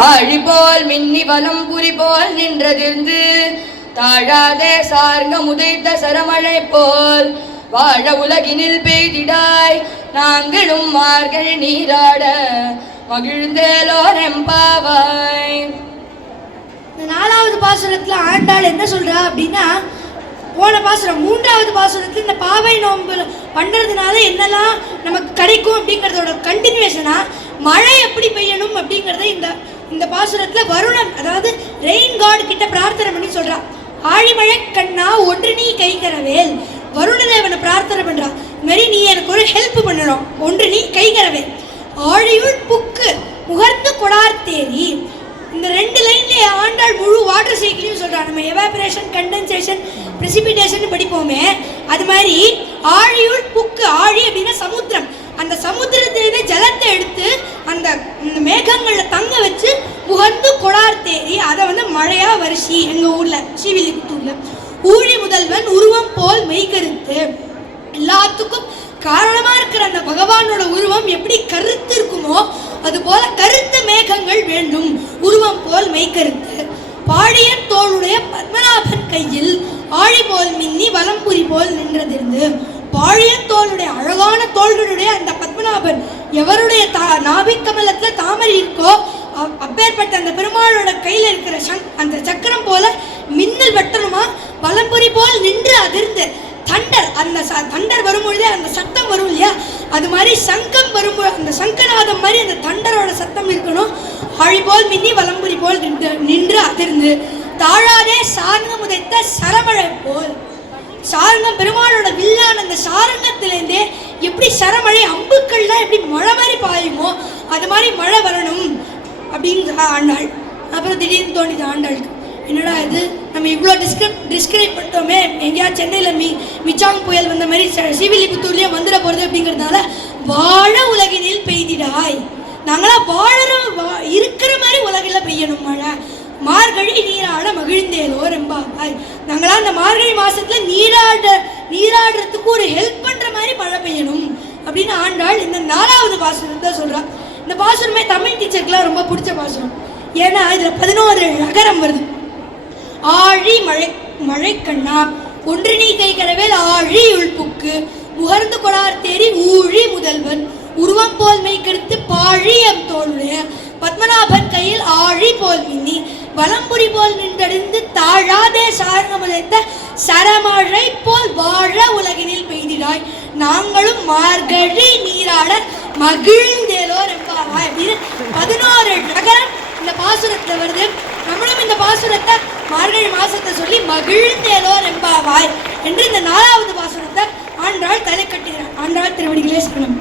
ஆழி மின்னி வனம் புரி போல் நின்றதிர்ந்து தாழாதே சார்ங்க முதைத்த சரமழை போல் வாழ உலகினில் பெய்திடாய் நாங்களும் மார்கள் நீராட மகிழ்ந்தேலோர் எம்பாவாய் இந்த நாலாவது பாசுரத்துல ஆண்டாள் என்ன சொல்றா அப்படின்னா போன பாசுரம் மூன்றாவது பாசுரத்துல இந்த பாவை நோன்பு பண்றதுனால என்னெல்லாம் நமக்கு கிடைக்கும் அப்படிங்கறதோட கண்டினியூஷனா மழை எப்படி பெய்யணும் அப்படிங்கறத இந்த இந்த பாசுரத்தில் வருணன் அதாவது ரெயின் காட் கிட்ட பிரார்த்தனை பண்ணி சொல்கிறான் ஆழிமழை கண்ணா ஒன்று நீ கைகரவேல் வருணதேவனை பிரார்த்தனை பண்ணுறான் மாதிரி நீ எனக்கு ஒரு ஹெல்ப் பண்ணணும். ஒன்று நீ கைகரவேல் ஆழியுள் புக்கு முகர்ந்து கொடார் தேரி இந்த ரெண்டு லைன்லேயே ஆண்டாள் முழு வாட்டர் சைக்கிளையும் சொல்கிறான் நம்ம எவாபரேஷன் கண்டென்சேஷன் ப்ரிசிபிடேஷன் படிப்போமே. அது மாதிரி ஆழியுள் புக்கு ஆழி அப்படின்னா சமுத்திரம். அந்த சமுத்திரத்திலிருந்து ஜலத்தை எடுத்து அந்த மேகங்கள் அதை வச்சு புகழ்ந்து கொடார் தேரி அதை வந்து மழையா வருஷி எங்க ஊர்ல ஸ்ரீவில்லிபுத்தூர்ல. ஊழி முதல்வன் உருவம் போல் மெய்கருத்து எல்லாத்துக்கும் காரணமா இருக்கிற அந்த பகவானோட உருவம் எப்படி கருத்து இருக்குமோ அது போல கருத்த மேகங்கள் வேண்டும். உருவம் போல் மெய்கருத்து பாடியன் தோளுடைய பத்மநாபன் கையில் ஆழி போல் மின்னி வலம்புரி போல் நின்றதிருந்து பாழியன் தோளுடைய அழகான தோள்களுடைய அந்த பத்மநாபன் எவருடைய தா நாபிக்கமலத்துல தாமரை இருக்கோ அப்பேற்பட்ட அந்த பெருமாளோட கையில் இருக்கிற சங் அந்த சக்கரம் போல மின்னல் வெட்டணுமா? வலம்புரி போல் நின்று அதிர்ந்து தண்டர் அந்த ச தண்டர் வரும்பொழுதே அந்த சத்தம் வரும் இல்லையா? அது மாதிரி சங்கம் வரும்போது அந்த சங்கநாதம் மாதிரி அந்த தண்டரோட சத்தம் இருக்கணும். அழி போல் மின்னி வலம்புரி போல் நின்று நின்று அதிர்ந்து. தாழாதே சாரங்கம் உதைத்த சரமழை போல். சாரங்கம் பெருமாளோட வில்லான அந்த சாரங்கத்திலேருந்தே எப்படி சரமழை அம்புக்கள் எப்படி மழை மாதிரி பாயுமோ அது மாதிரி மழை வரணும் அப்படின்னு ஆண்டாள். அப்புறம் திடீர்னு தோணிது ஆண்டாளுக்கு. என்னடா இது? நம்ம இவ்வளோ டிஸ்கிரிப் டிஸ்கிரைப் பண்ணிட்டோமே. எங்கேயா சென்னையில் மி மிச்சாங் புயல் வந்த மாதிரி சிவிலிபுத்தூர்லேயே வந்துட போகிறது அப்படிங்கிறதுனால வாழ உலகினில் பெய்திடாய். நாங்களாம் வாழற வா இருக்கிற மாதிரி உலகில் பெய்யணும் மழை. மார்கழி நீராட ரொம்ப ஆய் நாங்களாம் அந்த மார்கழி மாதத்தில் நீராட நீராடுறதுக்கு ஒரு ஹெல்ப் பண்ணுற மாதிரி மழை பெய்யணும் அப்படின்னு ஆண்டாள் இந்த நாலாவது வாசகத்தை சொல்கிறான் இந்த பாசுரமே தமிழ் டீச்சருக்குலாம் ரொம்ப பிடிச்ச பாசுரம். ஏன்னா இதில் பதினோரு நகரம் வருது. ஆழி மழை மழைக்கண்ணா ஒன்று நீ கை கரவேல் ஆழி உள்புக்கு முகர்ந்து கொடார் தேரி ஊழி முதல்வன் உருவம் போல் மெய்கெடுத்து பாழியம் தோளுடைய பத்மநாபன் கையில் ஆழி போல் மின்னி வலம்புரி போல் நின்றடிந்து தாழாதே சார்ந்தமுதைத்த சரமழை போல் வாழ உலகினில் பெய்திடாய். நாங்களும் மார்கழி நீராட மகிழ்ந்தேலோ ரெம்பாவா அப்படின்னு பதினோரு நகரம் இந்த பாசுரத்தில் வருது. நம்மளும் இந்த பாசுரத்தை மார்கழி மாசத்தை சொல்லி மகிழ்ந்தேலோ ரெம்பாவாய் என்று இந்த நாலாவது பாசுரத்தை ஆண்டாள் தலை கட்டுகிறார். ஆண்டாள் திருவடிகளே சொல்லணும்